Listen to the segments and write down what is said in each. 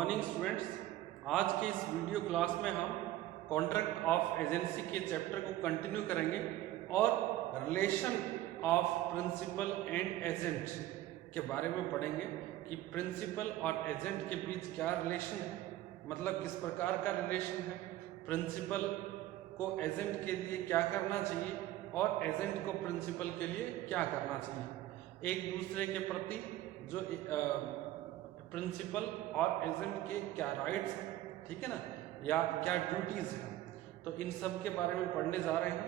Morning students. आज के इस वीडियो क्लास में हम कॉन्ट्रैक्ट ऑफ एजेंसी के चैप्टर को कंटिन्यू करेंगे और relation of principal and agent के बारे में पढ़ेंगे कि प्रिंसिपल और एजेंट के बीच क्या रिलेशन है, मतलब किस प्रकार का रिलेशन है, प्रिंसिपल को एजेंट के लिए क्या करना चाहिए और एजेंट को प्रिंसिपल के लिए क्या करना चाहिए, एक दूसरे के प्रति जो प्रिंसिपल और एजेंट के क्या राइट्स हैं, ठीक है ना, या क्या ड्यूटीज हैं। तो इन सब के बारे में पढ़ने जा रहे हैं।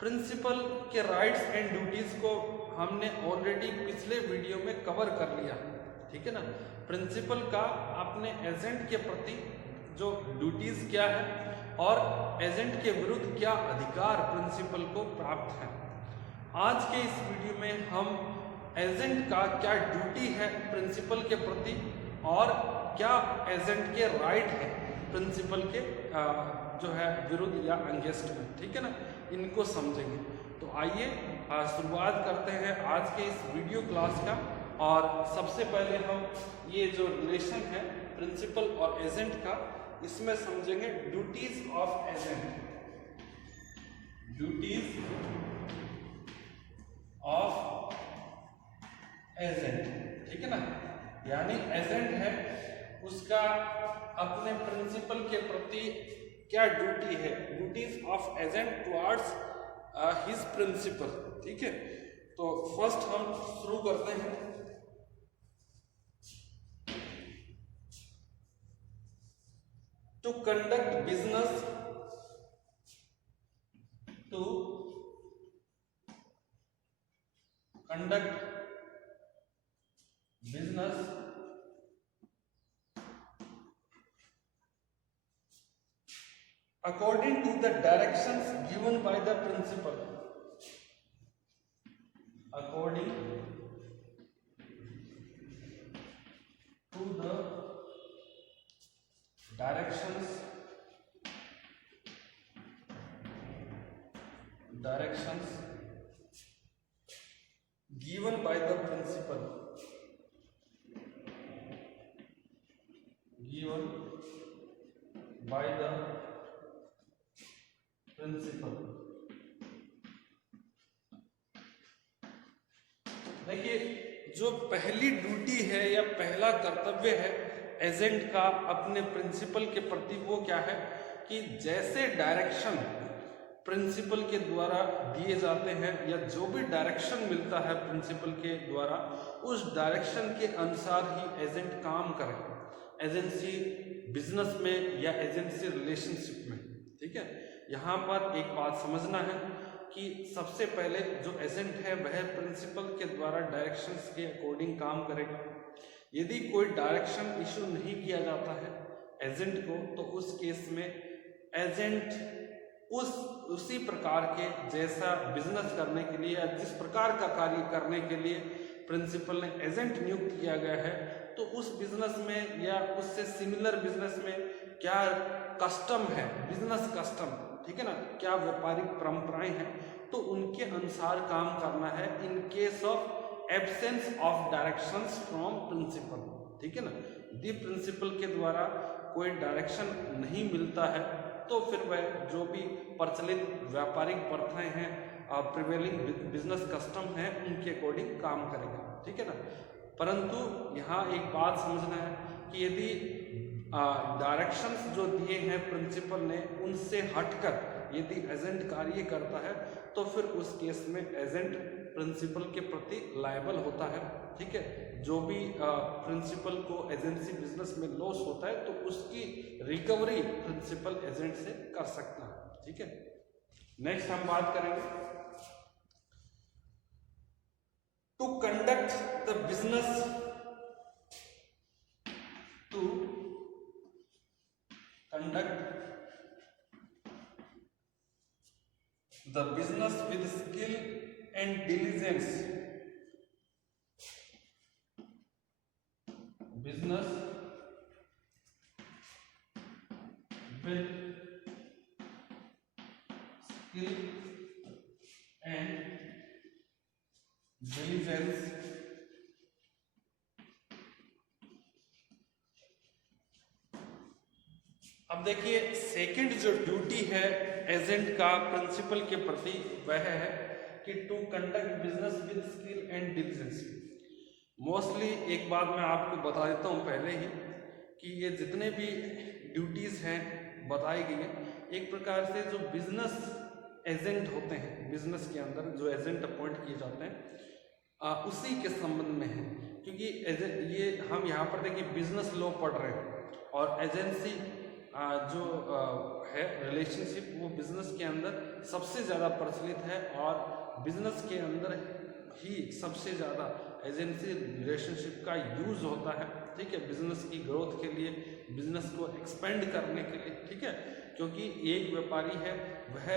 प्रिंसिपल के राइट्स एंड ड्यूटीज को हमने ऑलरेडी पिछले वीडियो में कवर कर लिया, ठीक है ना। प्रिंसिपल का अपने एजेंट के प्रति जो ड्यूटीज क्या है और एजेंट के विरुद्ध क्या अधिकार प्रिंसिपल को प्राप्त है। आज के इस वीडियो में हम एजेंट का क्या ड्यूटी है प्रिंसिपल के प्रति और क्या एजेंट के राइट है प्रिंसिपल के जो है विरुद्ध या अगेंस्ट में, ठीक है ना, इनको समझेंगे। तो आइए शुरुआत करते हैं आज के इस वीडियो क्लास का। और सबसे पहले हम ये जो रिलेशन है प्रिंसिपल और एजेंट का, इसमें समझेंगे duties of agent. Duties of agent, ठीक है ना, यानी एजेंट है उसका अपने प्रिंसिपल के प्रति क्या ड्यूटी है, duties of agent towards his principal, ठीक है। तो फर्स्ट हम शुरू करते हैं। To conduct business, to conduct business according to the directions given by the principal, according to the directions given by the principal, given by the principal। देखिए, जो पहली ड्यूटी है या पहला कर्तव्य है एजेंट का अपने प्रिंसिपल के प्रति, वो क्या है कि जैसे डायरेक्शन प्रिंसिपल के द्वारा दिए जाते हैं या जो भी डायरेक्शन मिलता है प्रिंसिपल के द्वारा, उस डायरेक्शन के अनुसार ही एजेंट काम करे एजेंसी बिजनेस में या एजेंसी रिलेशनशिप में, ठीक है। यहाँ पर एक बात समझना है कि सबसे पहले जो एजेंट है वह प्रिंसिपल के द्वारा डायरेक्शंस के अकॉर्डिंग काम करेगा। यदि कोई डायरेक्शन इशू नहीं किया जाता है एजेंट को, तो उस केस में एजेंट उसी प्रकार के जैसा बिजनेस करने के लिए या जिस प्रकार का कार्य करने के लिए प्रिंसिपल ने एजेंट नियुक्त किया गया है, तो उस बिजनेस में या उससे सिमिलर बिजनेस में क्या कस्टम है, बिजनेस कस्टम, ठीक है ना, क्या व्यापारिक परंपराएं हैं, तो उनके अनुसार काम करना है in case of absence of directions from principal, ठीक है ना। यदि प्रिंसिपल के द्वारा कोई डायरेक्शन नहीं मिलता है तो फिर वह जो भी प्रचलित व्यापारिक प्रथाएं हैं, प्रिवेलिंग बिजनेस कस्टम है, उनके अकॉर्डिंग काम करेगा, ठीक है ना। परंतु यहाँ एक बात समझना है कि यदि डायरेक्शंस जो दिए हैं प्रिंसिपल ने उनसे हटकर यदि एजेंट कार्य करता है, तो फिर उस केस में एजेंट प्रिंसिपल के प्रति लायबल होता है, ठीक है। जो भी प्रिंसिपल को एजेंसी बिजनेस में लॉस होता है तो उसकी रिकवरी प्रिंसिपल एजेंट से कर सकता है, ठीक है। नेक्स्ट हम बात करेंगे to conduct the business, to conduct the business with skill and diligence, business with skill and diligence अब देखिए सेकंड जो ड्यूटी है एजेंट का प्रिंसिपल के प्रति वह है कि to conduct business with skill and diligence. Mostly एक बात मैं आपको बता देता हूँ पहले ही कि ये जितने भी ड्यूटीज हैं बताई गई है, एक प्रकार से जो बिजनेस एजेंट होते हैं बिजनेस के अंदर जो एजेंट अपॉइंट किए जाते हैं उसी के संबंध में है। क्योंकि ये हम यहाँ पर देखिए बिजनेस लॉ पढ़ रहे हैं और एजेंसी जो है रिलेशनशिप वो बिजनेस के अंदर सबसे ज़्यादा प्रचलित है और बिजनेस के अंदर ही सबसे ज़्यादा एजेंसी रिलेशनशिप का यूज होता है। ठीक है, बिजनेस की ग्रोथ के लिए, बिजनेस को एक्सपेंड करने के लिए। ठीक है, क्योंकि एक व्यापारी है वह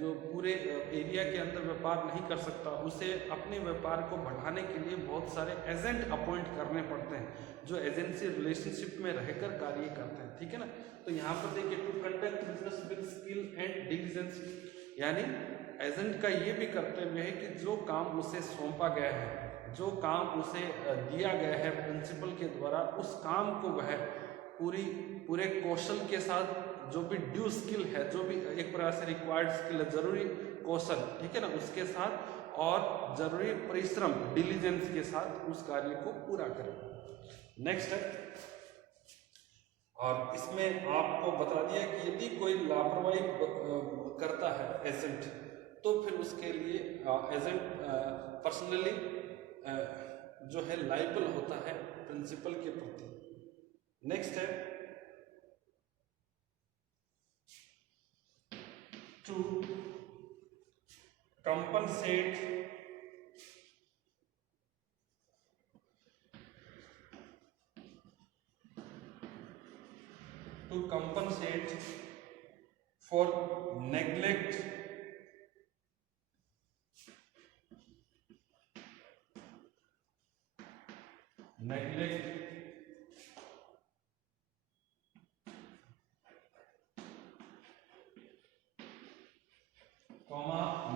जो पूरे एरिया के अंदर व्यापार नहीं कर सकता, उसे अपने व्यापार को बढ़ाने के लिए बहुत सारे एजेंट अपॉइंट करने पड़ते हैं जो एजेंसी रिलेशनशिप में रहकर कार्य करते हैं। ठीक है ना, तो यहाँ पर देखिए to conduct business with skill and diligence, यानी एजेंट का ये भी कर्तव्य है कि जो काम उसे सौंपा गया है, जो काम उसे दिया गया है प्रिंसिपल के द्वारा, उस काम को वह पूरे कौशल के साथ, जो भी ड्यू स्किल है, जो भी एक प्रकार से रिक्वायर्ड स्किल है, जरूरी कौशल, ठीक है ना, उसके साथ और जरूरी परिश्रम डिलीजेंस के साथ उस कार्य को पूरा करें। नेक्स्ट है, और इसमें आपको बता दिया कि यदि कोई लापरवाही करता है एजेंट, तो फिर उसके लिए एजेंट पर्सनली जो है लाइबल होता है प्रिंसिपल के प्रति। नेक्स्ट है to compensate for neglect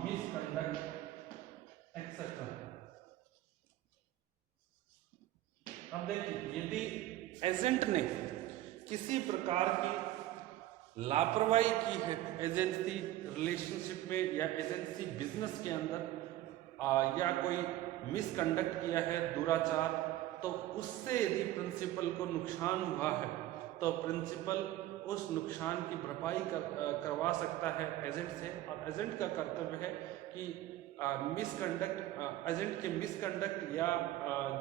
misconduct etc। अब देखिए यदि एजेंट ने किसी प्रकार की लापरवाही की है एजेंसी रिलेशनशिप में या एजेंसी बिजनेस के अंदर या कोई मिसकंडक्ट किया है, दुराचार, तो उससे यदि प्रिंसिपल को नुकसान हुआ है तो प्रिंसिपल उस नुकसान की भरपाई करवा सकता है एजेंट से। और एजेंट का कर्तव्य है कि एजेंट के मिसकंडक्ट या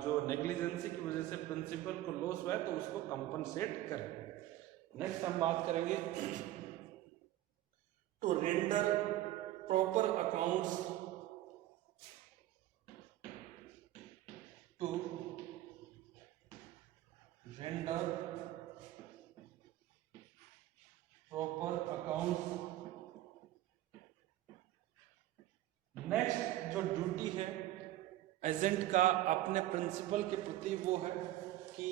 जो नेग्लिजेंसी की वजह से प्रिंसिपल को लॉस हुआ है तो उसको कंपनसेट करें। नेक्स्ट हम बात करेंगे to render proper accounts to render proper accounts. Next जो ड्यूटी है एजेंट का अपने प्रिंसिपल के प्रति वो है कि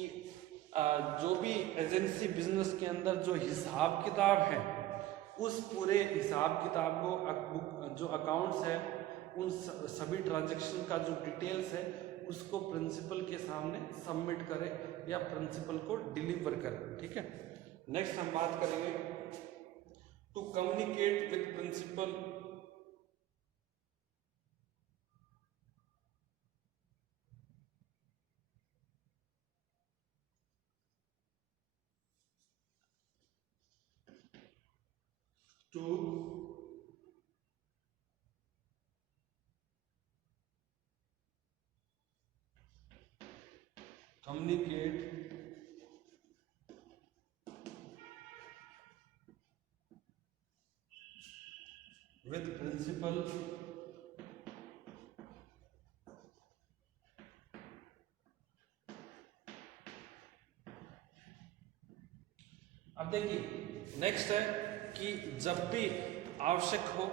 जो भी एजेंसी बिजनेस के अंदर जो हिसाब किताब है, उस पूरे हिसाब किताब को, जो अकाउंट्स है, उन सभी ट्रांजैक्शन का जो डिटेल्स है उसको प्रिंसिपल के सामने सबमिट करे या प्रिंसिपल को डिलीवर करे। ठीक है, नेक्स्ट हम बात करेंगे to communicate with principal to communicate with principal अब देखिए नेक्स्ट है कि जब भी आवश्यक हो,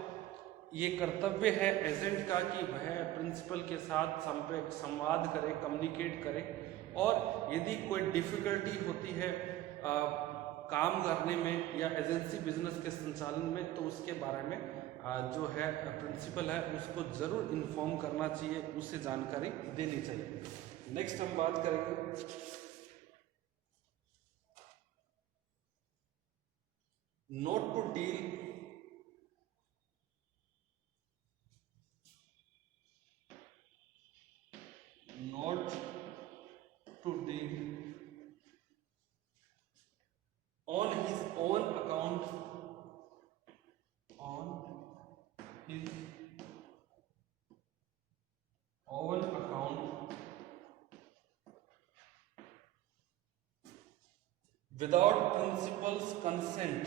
ये कर्तव्य है एजेंट का कि वह प्रिंसिपल के साथ संवाद करे, कम्युनिकेट करे। और यदि कोई डिफिकल्टी होती है काम करने में या एजेंसी बिजनेस के संचालन में, तो उसके बारे में जो है प्रिंसिपल है उसको ज़रूर इन्फॉर्म करना चाहिए, उससे जानकारी देनी चाहिए। नेक्स्ट हम बात करेंगे not to deal not to deal on his own account on his own account without principal's consent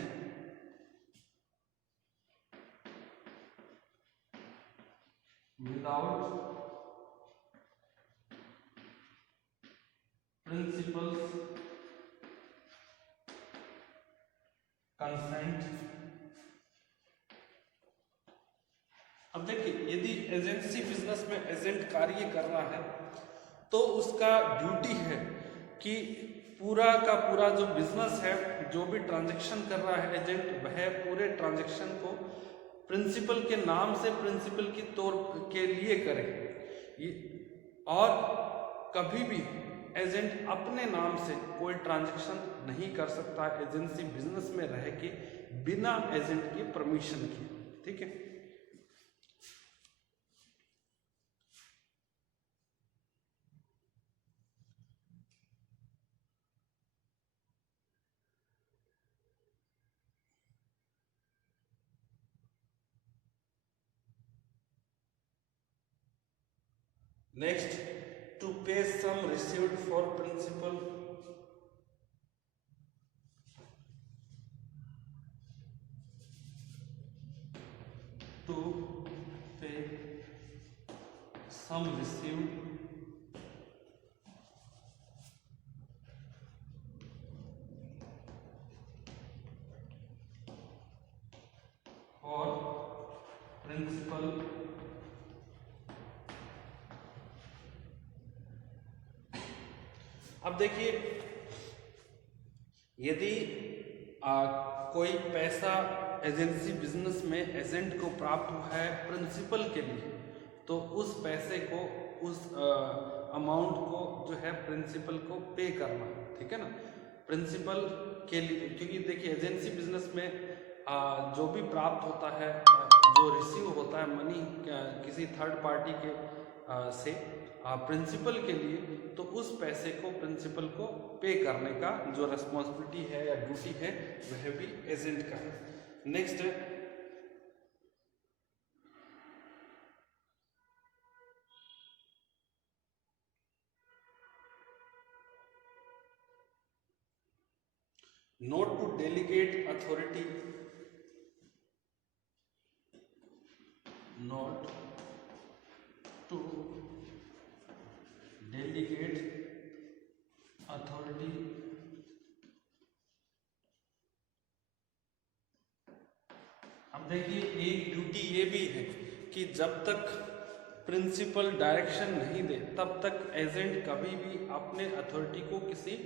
without principal's consent। अब देखिए, यदि एजेंसी बिजनेस में एजेंट कार्य कर रहा है तो उसका ड्यूटी है कि पूरा का पूरा जो बिजनेस है, जो भी ट्रांजैक्शन कर रहा है एजेंट, वह पूरे ट्रांजैक्शन को प्रिंसिपल के नाम से, प्रिंसिपल की तौर के लिए करे। और कभी भी एजेंट अपने नाम से कोई ट्रांजैक्शन नहीं कर सकता एजेंसी बिजनेस में रह के बिना एजेंट की परमिशन के। ठीक है। Next, to pay sum received for principal to pay sum received for principal अब देखिए, यदि कोई पैसा एजेंसी बिजनेस में एजेंट को प्राप्त हुआ है प्रिंसिपल के लिए, तो उस पैसे को, उस अमाउंट को जो है प्रिंसिपल को पे करना। ठीक है ना। प्रिंसिपल के लिए, क्योंकि देखिए एजेंसी बिजनेस में जो भी प्राप्त होता है, जो रिसीव होता है मनी किसी थर्ड पार्टी के से प्रिंसिपल के लिए, तो उस पैसे को प्रिंसिपल को पे करने का जो रेस्पॉन्सिबिलिटी है या ड्यूटी है वह भी एजेंट का है। नेक्स्ट है not to delegate authority, not to delegate authority अब देखिए, एक ड्यूटी ये भी है कि जब तक प्रिंसिपल डायरेक्शन नहीं दे तब तक एजेंट कभी भी अपने अथॉरिटी को किसी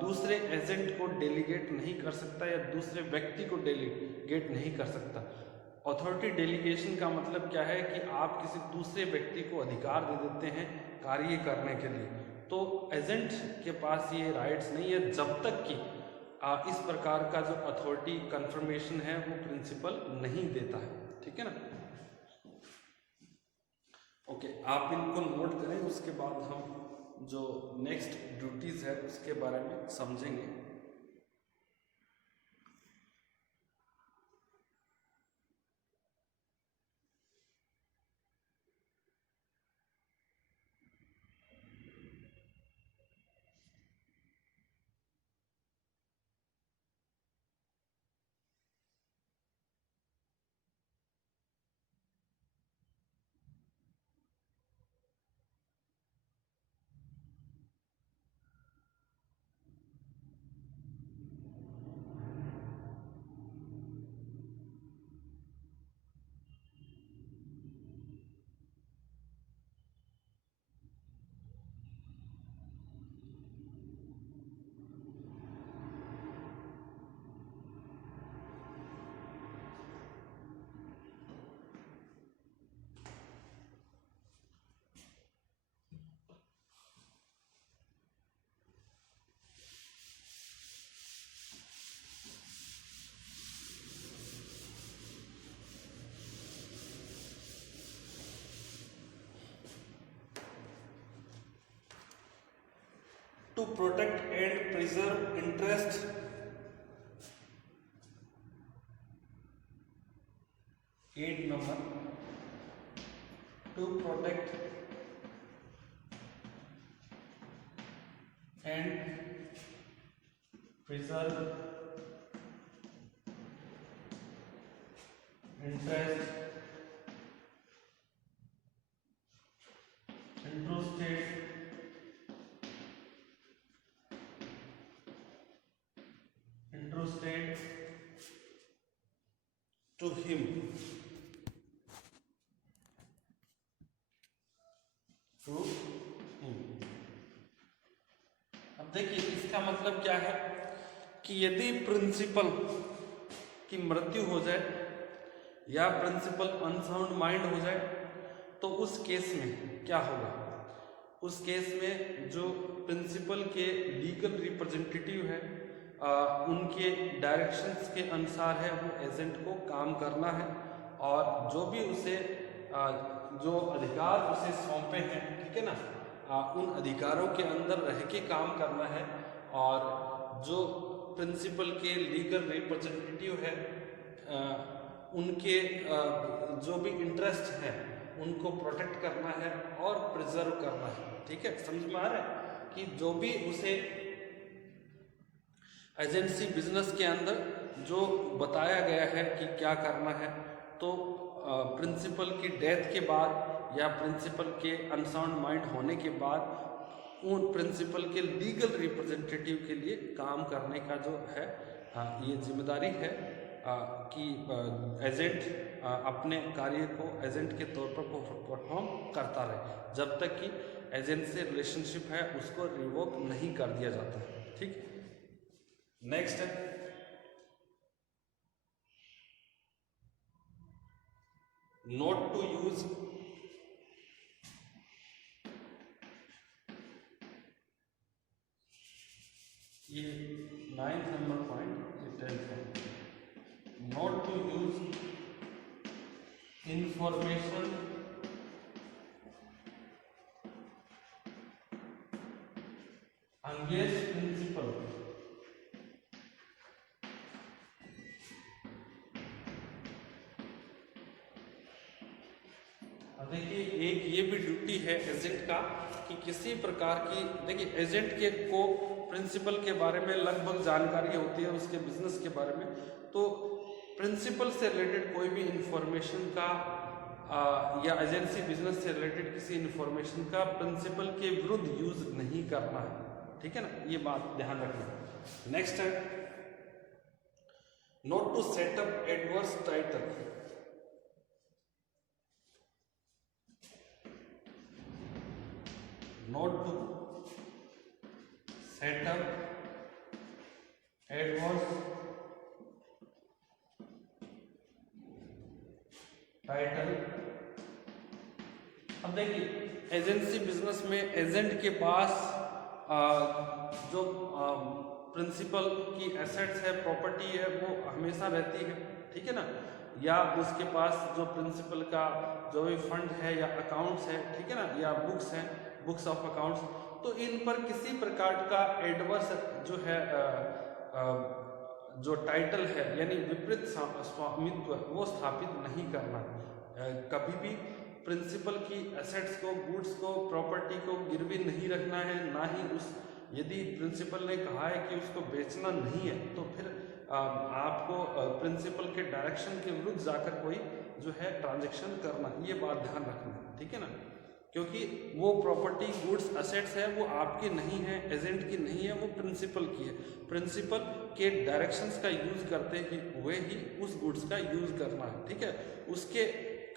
दूसरे एजेंट को डेलीगेट नहीं कर सकता या दूसरे व्यक्ति को डेलीगेट नहीं कर सकता। अथॉरिटी डेलीगेशन का मतलब क्या है कि आप किसी दूसरे व्यक्ति को अधिकार दे देते हैं कार्य करने के लिए, तो एजेंट के पास ये राइट्स नहीं है जब तक कि इस प्रकार का जो अथॉरिटी कंफर्मेशन है वो प्रिंसिपल नहीं देता है। ठीक है ना। ओके, आप इनको नोट करें, उसके बाद हम जो नेक्स्ट ड्यूटीज है उसके बारे में समझेंगे। To protect and preserve interest at number to protect and preserve interest entrusted to him अब देखिए इसका मतलब क्या है कि यदि प्रिंसिपल की मृत्यु हो जाए या प्रिंसिपल अनसाउंड माइंड हो जाए तो उस केस में क्या होगा। उस केस में जो प्रिंसिपल के लीगल रिप्रेजेंटेटिव है उनके डायरेक्शंस के अनुसार है वो एजेंट को काम करना है और जो भी उसे जो अधिकार उसे सौंपे हैं, ठीक है ना, उन अधिकारों के अंदर रह के काम करना है और जो प्रिंसिपल के लीगल रिप्रेजेंटेटिव है उनके जो भी इंटरेस्ट हैं उनको प्रोटेक्ट करना है और प्रिजर्व करना है। ठीक है, समझ में आ रहा है कि जो भी उसे एजेंसी बिजनेस के अंदर जो बताया गया है कि क्या करना है, तो प्रिंसिपल की डेथ के बाद या प्रिंसिपल के अनसाउंड माइंड होने के बाद उन प्रिंसिपल के लीगल रिप्रेजेंटेटिव के लिए काम करने का जो है ये जिम्मेदारी है कि एजेंट अपने कार्य को एजेंट के तौर पर परफॉर्म करता रहे जब तक कि एजेंट से रिलेशनशिप है उसको रिवोक नहीं कर दिया जाता है। ठीक, नेक्स्ट है नोट टू यूज ये 9th नंबर पॉइंट, ये 10th point, not to use information against principal. देखिए एक ये भी ड्यूटी है एजेंट का कि किसी प्रकार की, देखिए एजेंट के को प्रिंसिपल के बारे में लगभग जानकारी होती है उसके बिजनेस के बारे में, तो प्रिंसिपल से रिलेटेड कोई भी इंफॉर्मेशन का या एजेंसी बिजनेस से रिलेटेड किसी इंफॉर्मेशन का प्रिंसिपल के विरुद्ध यूज नहीं करना है। ठीक है ना, ये बात ध्यान रखना। नेक्स्ट है not to set up adverse title. Not to set up adverse title। अब देखिए एजेंसी बिजनेस में एजेंट के पास जो प्रिंसिपल की एसेट्स है, प्रॉपर्टी है, वो हमेशा रहती है। ठीक है ना, या उसके पास जो प्रिंसिपल का जो भी फंड है या अकाउंट्स है, ठीक है ना, या बुक्स हैं, बुक्स ऑफ अकाउंट्स, तो इन पर किसी प्रकार का एडवर्स जो है जो टाइटल है यानी विपरीत स्वामित्व वो स्थापित नहीं करना। कभी भी प्रिंसिपल की एसेट्स को, गुड्स को, प्रॉपर्टी को गिरवी नहीं रखना है, ना ही उस, यदि प्रिंसिपल ने कहा है कि उसको बेचना नहीं है तो फिर आपको प्रिंसिपल के डायरेक्शन के विरुद्ध जाकर कोई जो है ट्रांजैक्शन करना, ये बात ध्यान रखना। ठीक है ना, क्योंकि वो प्रॉपर्टी, गुड्स, एसेट्स है वो आपकी नहीं है, एजेंट की नहीं है, वो प्रिंसिपल की है। प्रिंसिपल के डायरेक्शंस का यूज करते हुए ही उस गुड्स का यूज करना है। ठीक है, उसके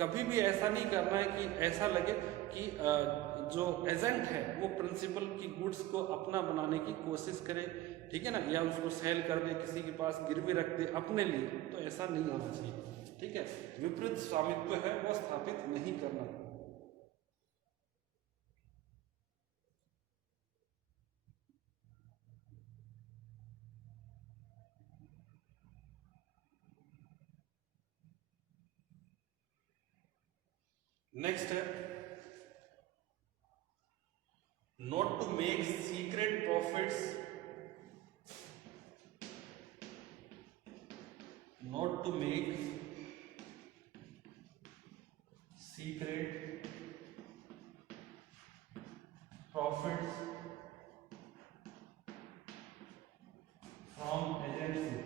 कभी भी ऐसा नहीं करना है कि ऐसा लगे कि जो एजेंट है वो प्रिंसिपल की गुड्स को अपना बनाने की कोशिश करे, ठीक है ना, या उसको सेल कर दे, किसी के पास गिरवी रख दे अपने लिए, तो ऐसा नहीं होना चाहिए। ठीक है, विपरीत स्वामित्व है वो स्थापित नहीं करना। नेक्स्ट है note not to make secret profits, not to make secret profits from agency।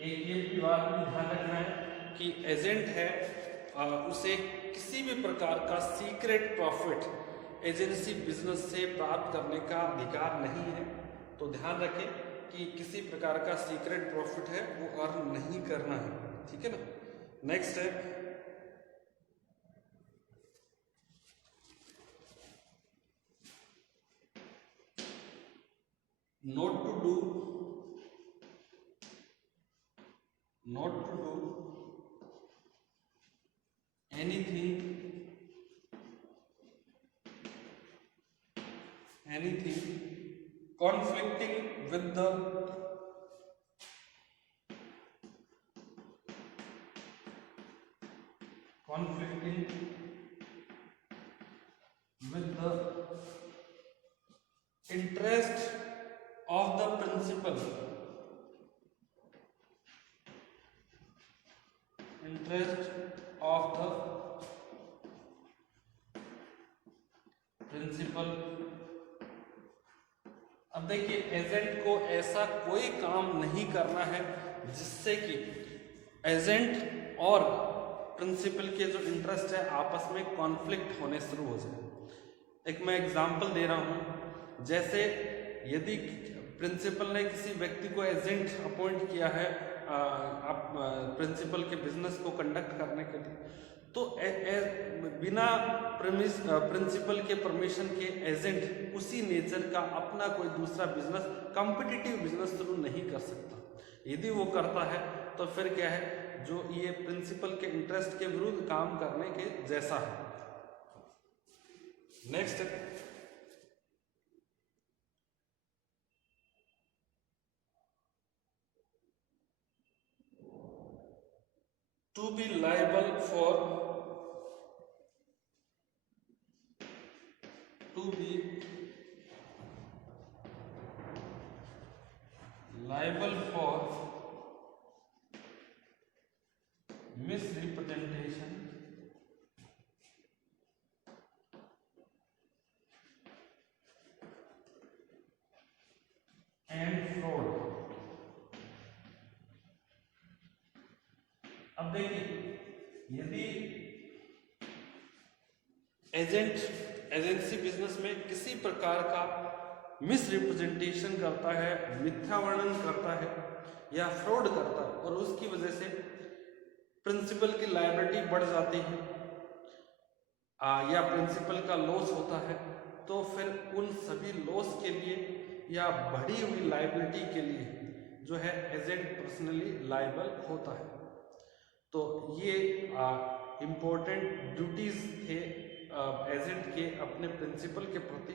एक ये भी बात भी ध्यान रखना है कि एजेंट है उसे किसी भी प्रकार का सीक्रेट प्रॉफिट एजेंसी बिजनेस से प्राप्त करने का अधिकार नहीं है। तो ध्यान रखें कि किसी प्रकार का सीक्रेट प्रॉफिट है वो अर्न नहीं करना है, ठीक है ना। नेक्स्ट है not to do anything conflicting with the interest of the principal, अब देखिए एजेंट को ऐसा कोई काम नहीं करना है जिससे कि एजेंट और प्रिंसिपल के जो इंटरेस्ट है आपस में कॉन्फ्लिक्ट होने शुरू हो जाए। एक मैं एग्जांपल दे रहा हूं, जैसे यदि प्रिंसिपल ने किसी व्यक्ति को एजेंट अपॉइंट किया है प्रिंसिपल के बिजनेस को कंडक्ट करने के लिए, तो बिना प्रिंसिपल के परमिशन के एजेंट उसी नेचर का अपना कोई दूसरा बिजनेस कॉम्पिटिटिव बिजनेस शुरू नहीं कर सकता। यदि वो करता है तो फिर क्या है, जो ये प्रिंसिपल के इंटरेस्ट के विरुद्ध काम करने के जैसा है। Next to be liable for misrepresentation and fraud। अब देखिए यदि एजेंसी बिजनेस में किसी प्रकार का मिसरिप्रेजेंटेशन करता है, मिथ्या वर्णन करता है या फ्रॉड करता है और उसकी वजह से प्रिंसिपल की लायबिलिटी बढ़ जाती है या प्रिंसिपल का लॉस होता है, तो फिर उन सभी लॉस के लिए या बढ़ी हुई लायबिलिटी के लिए जो है एजेंट पर्सनली लायबल होता है। तो ये इम्पोर्टेंट ड्यूटीज थे एजेंट के अपने प्रिंसिपल के प्रति।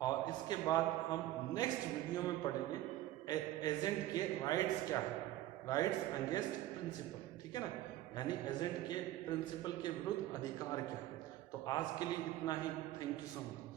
और इसके बाद हम नेक्स्ट वीडियो में पढ़ेंगे एजेंट के राइट्स क्या है, राइट्स अगेंस्ट प्रिंसिपल, ठीक है ना, यानी एजेंट के प्रिंसिपल के विरुद्ध अधिकार क्या है। तो आज के लिए इतना ही। Thank you so much.